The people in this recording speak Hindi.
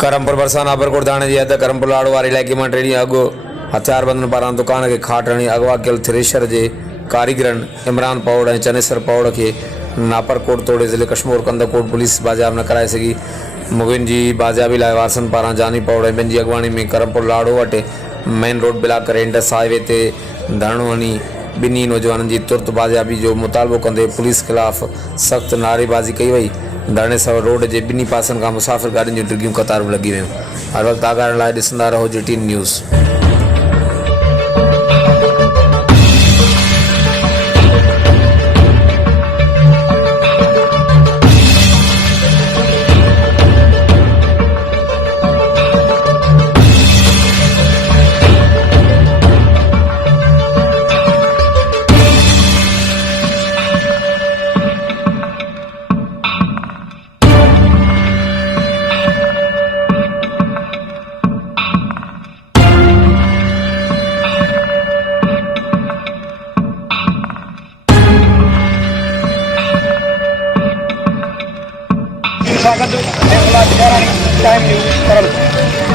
करमपुर बरसा नाबरकोट थाने जी हद करमपुर लाड़ो वारे इलाइक़े में टेड़ी अगु हथियारबंदनि पारां दुकान के खाट हणी अगवा कयल थ्रेशर जे कारीगरनि इमरान पौड़ ऐं चनेसर पौड़ के नापरकोट तोड़े ज़िले कश्मीर कंदकोट पुलिस बाज़ियाब न कराए सघी। मुग़िन जी बाज़ियाबी लाइ वारसनि पारां जानी पौड़ ऐं ॿियनि जी अॻुवाणी में करमपुर लाड़ो वटि मेन रोड ब्लॉक करे इंडस हाईवे ते धरणो हणी ॿिन्ही नौजवाननि जी तुर्त बाज़ियाबी जो मुतालबो कंदे पुलिस ख़िलाफ़ सख़्त नारेबाज़ी कई वई। धरणे सवाइ रोड जे ॿिन्ही पासनि खां मुसाफ़िर गाॾियुनि जूं डिघियूं क़तारूं लॻी वियूं। हर वक़्तु आगाहण लाइ ॾिसंदा रहो GTN न्यूज़। स्वागत है टाइम न्यूज़।